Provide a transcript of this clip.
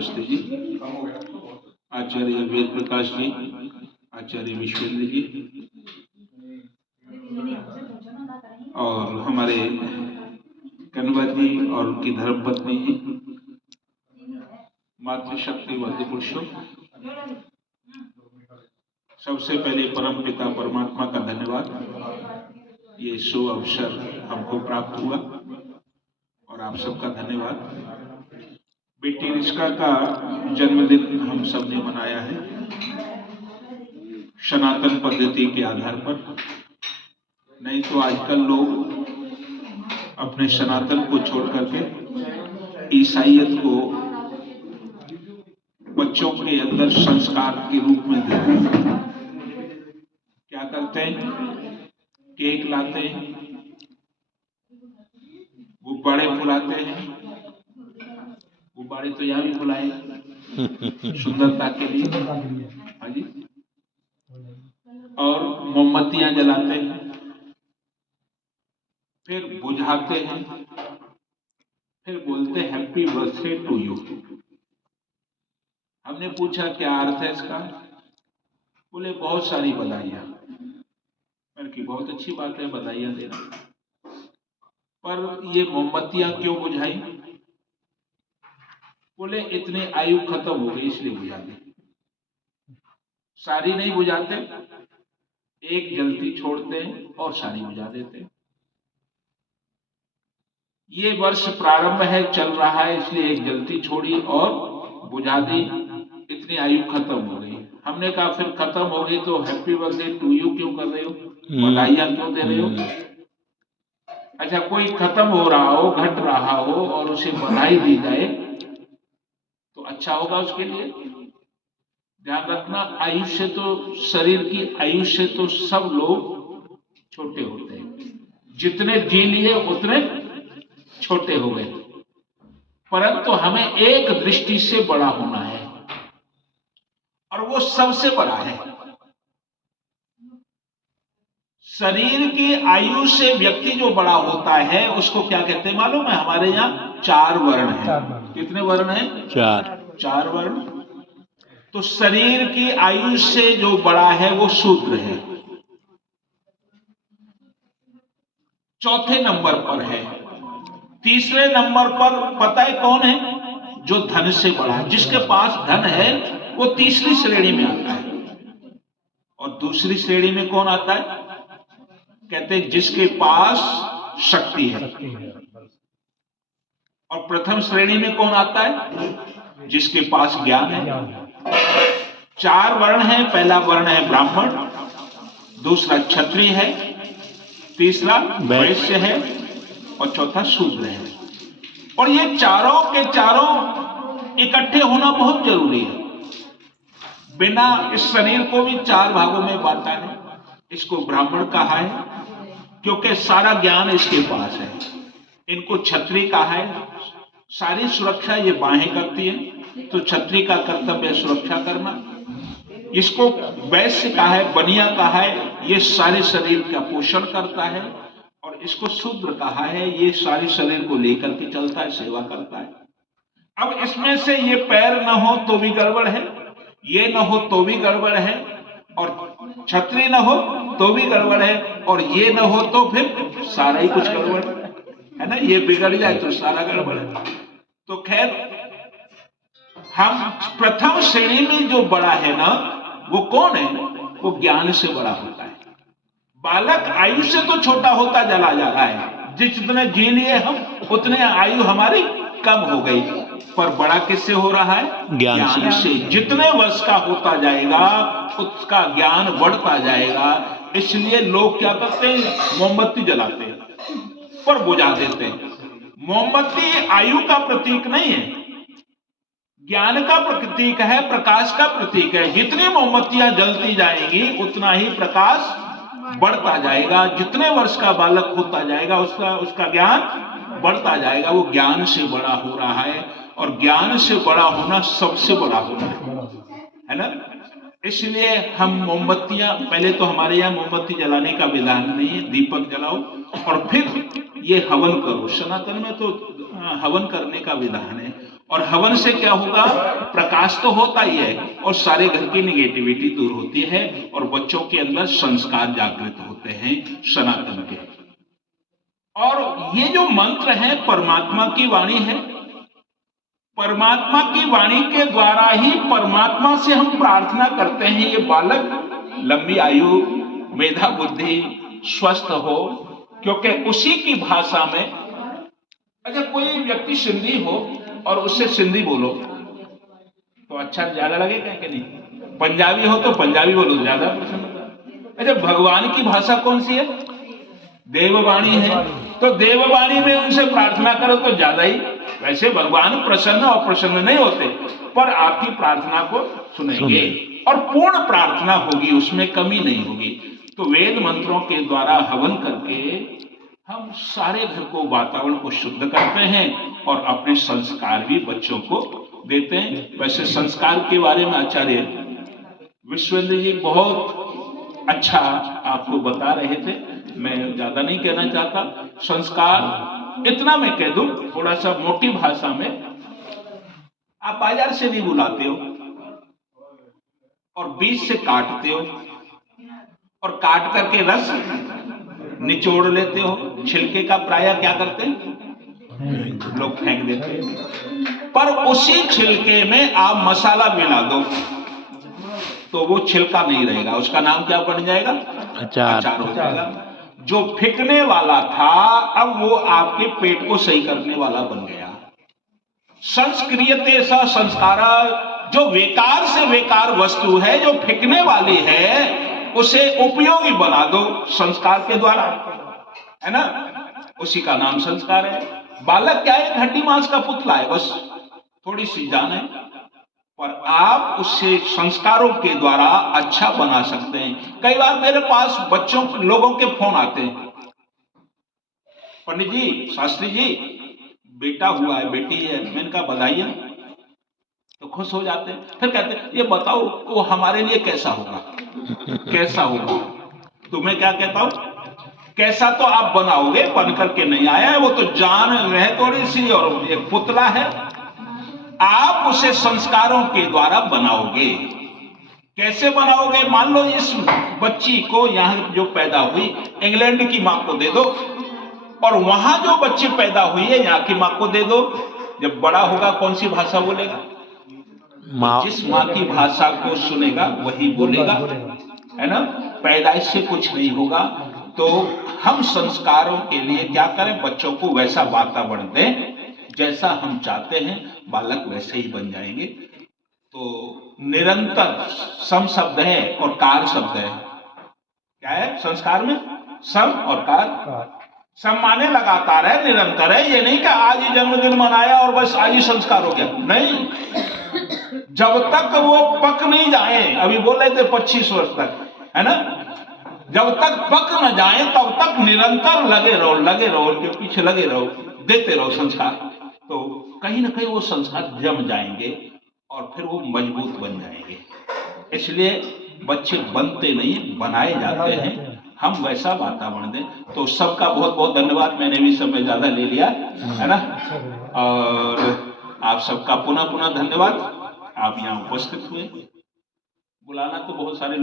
अगस्त्य जी, आचार्य वेद प्रकाश जी, आचार्य विश्वेंद्र जी और हमारे कन्वर जी और उनकी धर्मपत्नी जी, मातृशक्ति वाद्य पुरुषों, सबसे पहले परम पिता परमात्मा का धन्यवाद। ये शुभ अवसर हमको प्राप्त हुआ और आप सबका धन्यवाद। बेटी रिस्का का जन्मदिन हम सब ने मनाया है सनातन पद्धति के आधार पर। नहीं तो आजकल लोग अपने सनातन को छोड़ करके ईसाइयत को बच्चों के अंदर संस्कार के रूप में देते हैं। क्या करते हैं? केक लाते हैं, गुब्बारे फुलाते हैं। गुब्बारे तो यहाँ भी फुलाए सुंदरता के लिए, हाँ जी, और मोमबत्तियां जलाते हैं, फिर बुझाते हैं, फिर बोलते हैं हैप्पी बर्थडे टू यू। हमने पूछा क्या अर्थ है इसका? बोले बहुत सारी बधाइयां। मैंने की बहुत अच्छी बात है बधाइयां देना, पर ये मोमबत्तियां क्यों बुझाई? बोले इतनी आयु खत्म हो गई इसलिए बुझा दी। सारी नहीं बुझाते, एक जलती छोड़ते हैं और सारी बुझा देते हैं। ये वर्ष प्रारंभ है, चल रहा है, इसलिए एक जलती छोड़ी और बुझा दी, इतनी आयु खत्म हो गई। हमने कहा फिर खत्म हो गई तो हैप्पी बर्थडे टू यू क्यों कर रहे हो, बधाइयां क्यों दे रहे हो? अच्छा, कोई खत्म हो रहा हो, घट रहा हो और उसे बधाई दी जाए तो अच्छा होगा उसके लिए। ध्यान रखना, आयुष्य तो, शरीर की आयुष्य तो सब लोग छोटे होते हैं, जितने जी लिए उतने छोटे हो गए, परंतु हमें एक दृष्टि से बड़ा होना है और वो सबसे बड़ा है। शरीर की आयु से व्यक्ति जो बड़ा होता है उसको क्या कहते हैं मालूम है? हमारे यहाँ 4 वर्ण हैं। कितने वर्ण हैं? 4 वर्ण। तो शरीर की आयु से जो बड़ा है वो शूद्र है, चौथे नंबर पर है। तीसरे नंबर पर पता है कौन है? जो धन से बड़ा है, जिसके पास धन है वो तीसरी श्रेणी में आता है। और दूसरी श्रेणी में कौन आता है? कहते हैं जिसके पास शक्ति है। और प्रथम श्रेणी में कौन आता है? जिसके पास ज्ञान है। 4 वर्ण है। पहला वर्ण है ब्राह्मण, दूसरा क्षत्रिय है, तीसरा वैश्य है और चौथा शूद्र है। और ये चारों के चारों इकट्ठे होना बहुत जरूरी है। बिना इस शरीर को भी 4 भागों में बांटा है। इसको ब्राह्मण कहा है क्योंकि सारा ज्ञान इसके पास है। इनको क्षत्रिय कहा है, सारी सुरक्षा ये बाहें करती है, तो क्षत्रिय का कर्तव्य है सुरक्षा करना। इसको वैश्य कहा है, बनिया कहा है, ये सारे शरीर का पोषण करता है। और इसको शूद्र कहा है, ये सारे शरीर को लेकर के चलता है, सेवा करता है। अब इसमें से ये पैर न हो तो भी गड़बड़ है, ये न हो तो भी गड़बड़ है, और क्षत्रिय न हो तो भी गड़बड़ है, और ये न हो तो फिर सारा ही कुछ गड़बड़ है ना। ये बिगड़ जाए तो सारा गड़बड़ है। तो खैर, हम प्रथम श्रेणी में जो बड़ा है ना, वो कौन है? वो ज्ञान से बड़ा होता है। बालक आयु से तो छोटा होता चला जा रहा है, जितने जी लिए हम उतने आयु हमारी कम हो गई, पर बड़ा किससे हो रहा है? ज्ञान से। जितने वर्ष का होता जाएगा उसका ज्ञान बढ़ता जाएगा। इसलिए लोग क्या करते हैं? मोमबत्ती जलाते हैं पर बुझा देते हैं। मोमबत्ती आयु का प्रतीक नहीं है, ज्ञान का प्रतीक है, प्रकाश का प्रतीक है। जितनी मोमबत्तियां जलती जाएंगी उतना ही प्रकाश बढ़ता जाएगा। जितने वर्ष का बालक होता जाएगा उसका ज्ञान बढ़ता जाएगा। वो ज्ञान से बड़ा हो रहा है, और ज्ञान से बड़ा होना सबसे बड़ा होना है ना। इसलिए हम मोमबत्तियां, पहले तो हमारे यहाँ मोमबत्ती जलाने का विधान नहीं है, दीपक जलाओ और फिर ये हवन करो। सनातन में तो हवन करने का विधान है, और हवन से क्या होगा, प्रकाश तो होता ही है और सारे घर की निगेटिविटी दूर होती है और बच्चों के अंदर संस्कार जागृत होते हैं सनातन के। और ये जो मंत्र है परमात्मा की वाणी है, परमात्मा की वाणी के द्वारा ही परमात्मा से हम प्रार्थना करते हैं ये बालक लंबी आयु, मेधा बुद्धि स्वस्थ हो, क्योंकि उसी की भाषा में। अच्छा, कोई व्यक्ति सिंधी हो और उससे सिंधी बोलो तो अच्छा ज्यादा लगेगा कि नहीं? पंजाबी हो तो पंजाबी बोलो, ज्यादा पसंद होगा। अच्छा, भगवान की भाषा कौन सी है? देववाणी है, तो देववाणी में उनसे प्रार्थना करो तो ज्यादा ही। वैसे भगवान प्रसन्न और प्रसन्न नहीं होते, पर आपकी प्रार्थना को सुनेंगे और पूर्ण प्रार्थना होगी, उसमें कमी नहीं होगी। तो वेद मंत्रों के द्वारा हवन करके हम सारे घर को, वातावरण को शुद्ध करते हैं और अपने संस्कार भी बच्चों को देते हैं। वैसे संस्कार के बारे में आचार्य विश्वेंद्र जी बहुत अच्छा आपको बता रहे थे, मैं ज्यादा नहीं कहना चाहता। संस्कार इतना मैं कह दूं थोड़ा सा मोटी भाषा में, आप बाजार से नहीं बुलाते हो और बीज से काटते हो और काट करके रस निचोड़ लेते हो, छिलके का प्राय क्या करते हैं लोग, फेंक देते हैं। पर उसी छिलके में आप मसाला मिला दो तो वो छिलका नहीं रहेगा, उसका नाम क्या बन जाएगा? अचार हो जाएगा। जो फेंकने वाला था अब वो आपके पेट को सही करने वाला बन गया। संस्क्रियते स संस्कारा, जो बेकार से बेकार वस्तु है, जो फेंकने वाली है, उसे उपयोगी बना दो संस्कार के द्वारा, है ना? उसी का नाम संस्कार है। बालक क्या है? हड्डी मांस का पुतला है, बस थोड़ी सी जान है, पर आप उससे संस्कारों के द्वारा अच्छा बना सकते हैं। कई बार मेरे पास बच्चों लोगों के फोन आते हैं, पंडित जी, शास्त्री जी, बेटा हुआ है, बेटी है। मैंने कहा बधाई, तो खुश हो जाते हैं। फिर कहते हैं ये बताओ वो हमारे लिए कैसा होगा? कैसा होगा? तो मैं क्या कहता हूं, कैसा तो आप बनाओगे, बन करके नहीं आया है, वो तो जान रहे थोड़ी सी और एक पुतला है। आप उसे संस्कारों के द्वारा बनाओगे। कैसे बनाओगे? मान लो इस बच्ची को यहां जो पैदा हुई, इंग्लैंड की मां को दे दो और वहां जो बच्ची पैदा हुई है यहां की मां को दे दो। जब बड़ा होगा कौन सी भाषा बोलेगा? जिस मां की भाषा को सुनेगा वही बोलेगा, है ना? पैदाइश से कुछ नहीं होगा। तो हम संस्कारों के लिए क्या करें? बच्चों को वैसा वातावरण दें जैसा हम चाहते हैं, बालक वैसे ही बन जाएंगे। तो निरंतर सम शब्द है और कार शब्द है। क्या है संस्कार में? सम और कार। सम माने लगातार है, निरंतर है। ये नहीं कि आज ही जन्मदिन मनाया और बस आज ही संस्कार हो गया, नहीं। जब तक वो पक नहीं जाए, अभी बोल रहे थे 25 वर्ष तक, है ना? जब तक पक न जाए तब तक निरंतर लगे रहो, उनके पीछे लगे रहो, देते रहो संस्कार। तो कहीं ना कहीं वो संस्कार जम जाएंगे और फिर वो मजबूत बन जाएंगे। इसलिए बच्चे बनते नहीं, बनाए जाते हैं। हम वैसा वातावरण दें। तो सबका बहुत बहुत धन्यवाद। मैंने भी समय ज्यादा ले लिया, है ना? और आप सबका पुनः पुनः धन्यवाद। आप यहाँ उपस्थित हुए। बुलाना तो बहुत सारे